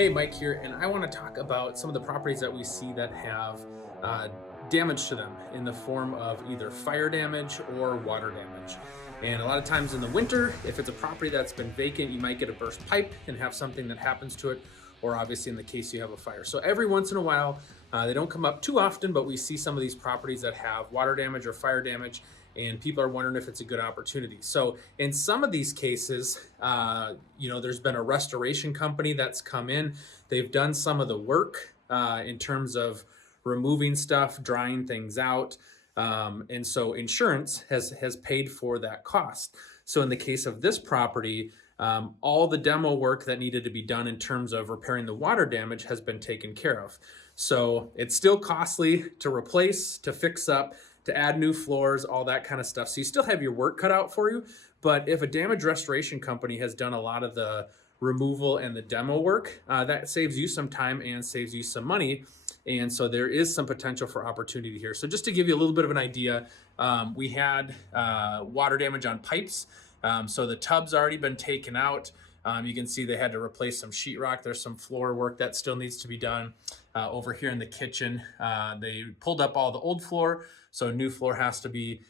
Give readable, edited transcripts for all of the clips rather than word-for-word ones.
Hey, Mike here, and I want to talk about some of the properties that we see that have uh, damage to them in the form of either fire damage or water damage. And a lot of times in the winter, if it's a property that's been vacant, you might get a burst pipe and have something that happens to it, or obviously in the case you have a fire. So every once in a while, they don't come up too often, but we see some of these properties that have water damage or fire damage, and people are wondering if it's a good opportunity. So in some of these cases, there's been a restoration company that's come in. They've done some of the work in terms of removing stuff, drying things out. And so insurance has paid for that cost. So in the case of this property, all the demo work that needed to be done in terms of repairing the water damage has been taken care of. So it's still costly to replace, to fix up, to add new floors, all that kind of stuff. So you still have your work cut out for you. But if a damage restoration company has done a lot of the removal and the demo work, that saves you some time and saves you some money. And so there is some potential for opportunity here. So just to give you a little bit of an idea, we had water damage on pipes. So the tub's already been taken out. You can see they had to replace some sheetrock. There's some floor work that still needs to be done. Over here in the kitchen, they pulled up all the old floor, so a new floor has to be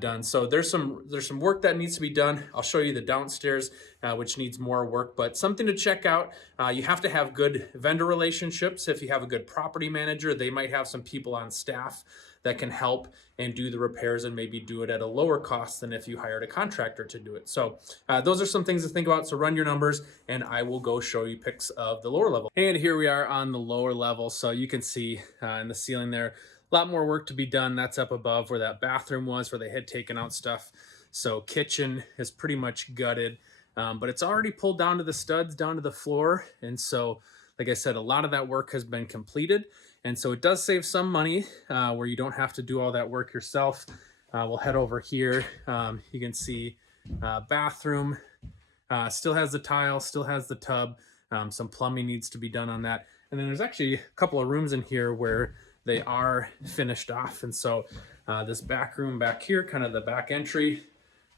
done. So there's some work that needs to be done. I'll show you the downstairs, which needs more work, but something to check out. You have to have good vendor relationships. If you have a good property manager, they might have some people on staff that can help and do the repairs and maybe do it at a lower cost than if you hired a contractor to do it. So those are some things to think about. So run your numbers and I will go show you pics of the lower level. And here we are on the lower level. So you can see in the ceiling there, a lot more work to be done. That's up above where that bathroom was, where they had taken out stuff. So kitchen is pretty much gutted, but it's already pulled down to the studs, down to the floor. And so, like I said, a lot of that work has been completed. And so it does save some money where you don't have to do all that work yourself. We'll head over here. You can see bathroom still has the tile, still has the tub. Some plumbing needs to be done on that. And then there's actually a couple of rooms in here where they are finished off. And so this back room back here, kind of the back entry,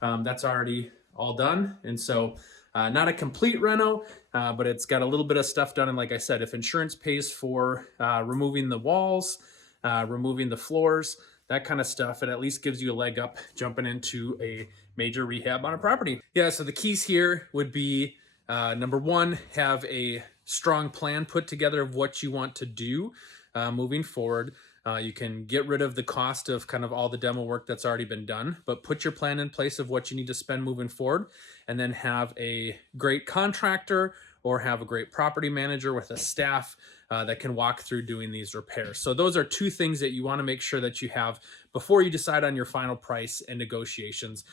that's already all done. And so not a complete reno, but it's got a little bit of stuff done. And like I said, if insurance pays for removing the walls, removing the floors, that kind of stuff, it at least gives you a leg up jumping into a major rehab on a property. Yeah, so the keys here would be number one, have a strong plan put together of what you want to do moving forward. You can get rid of the cost of kind of all the demo work that's already been done, but put your plan in place of what you need to spend moving forward, and then have a great contractor or have a great property manager with a staff that can walk through doing these repairs. So those are two things that you want to make sure that you have before you decide on your final price and negotiations.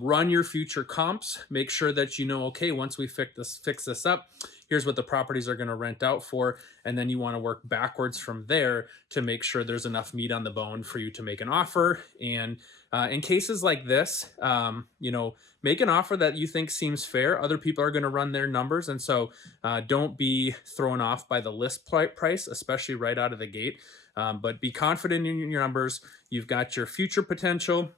Run your future comps. Make sure that you know, okay, once we fix this up, here's what the properties are going to rent out for. And then you want to work backwards from there to make sure there's enough meat on the bone for you to make an offer. And in cases like this, make an offer that you think seems fair. Other people are going to run their numbers. And so don't be thrown off by the list price, especially right out of the gate. But be confident in your numbers. You've got your future potential.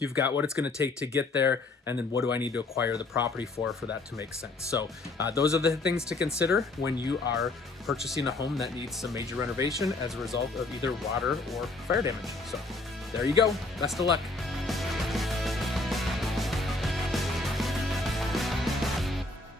You've got what it's going to take to get there, and then what do I need to acquire the property for that to make sense. So those are the things to consider when you are purchasing a home that needs some major renovation as a result of either water or fire damage. So there you go. Best of luck.